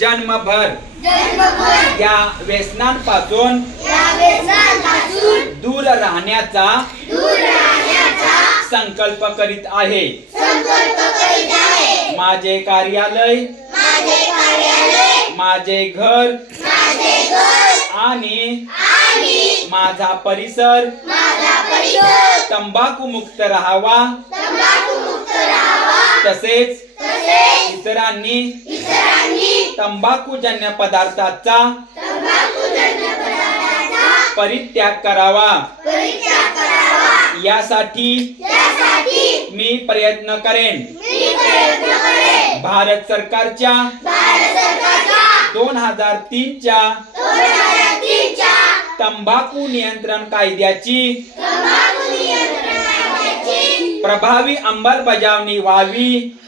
जन्मभर. या व्यसनांपासून दूर राहण्याचा संकल्प करीत आहे. माझे कार्यालय माझे घर आणि माझा परिसर तंबाखू मुक्त राहावा. तसेच इतरांनी तंबाखूजन्य पदार्थाचा परित्याग करावा. यासाठी मी प्रयत्न करेन. भारत सरकारच्या दोन हजार तीनच्या तंबाखू नियंत्रण कायद्याची प्रभावी अंमलबजावणी व्हावी.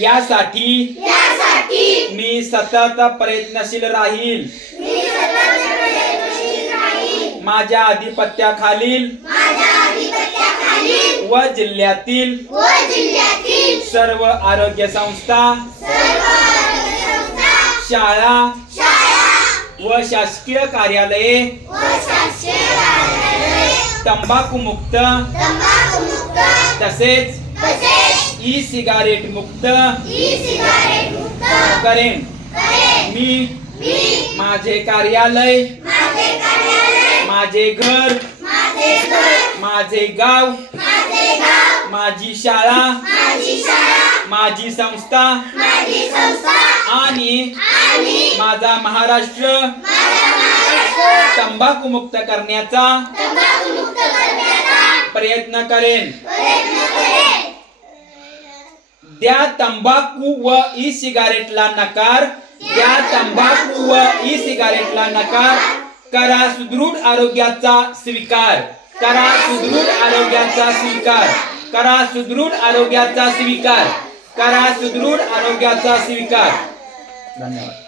यासाठी मी सतत प्रयत्नशील राहील. माझ्या अधिपत्याखालील व जिल्ह्यातील सर्व आरोग्य संस्था शाळा व शासकीय कार्यालये तंबाखू मुक्त तसेच ई सिगारेट मुक्त करेन. मी माझे कार्यालय माझे घर माझे गाव माझी शाळा माझी संस्था आणि माझा महाराष्ट्र तंबाखू मुक्त करण्याचा प्रयत्न करेन. द्या तंबाखू व ई सिगारेटला नकार द्या तंबाखू व ई सिगारेटला नकार. करा सुदृढ आरोग्याचा स्वीकार. करा सुदृढ आरोग्याचा स्वीकार. करा सुदृढ आरोग्याचा स्वीकार. करा सुदृढ आरोग्याचा स्वीकार. धन्यवाद.